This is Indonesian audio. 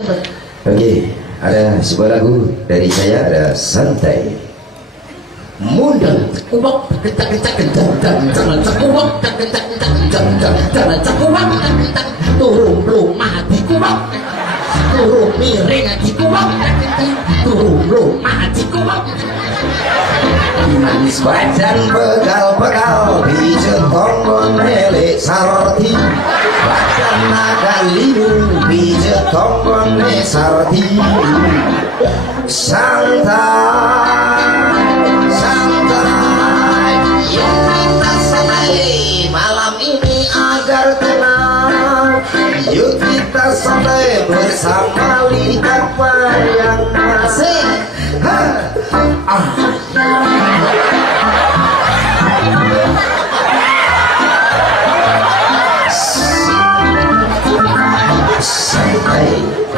Oke, ada sebuah lagu dari saya, ada Santai. Mundur cekubak kencak cekubak cekubak turun belum mati kubak turun miring di kubak turun belum mati kubak manis badan begal-begal pijat tombol melek sarti badan naga lindung pijat tombol melek sarti santai yuk kita santai malam ini agar tenang yuk kita santai bersama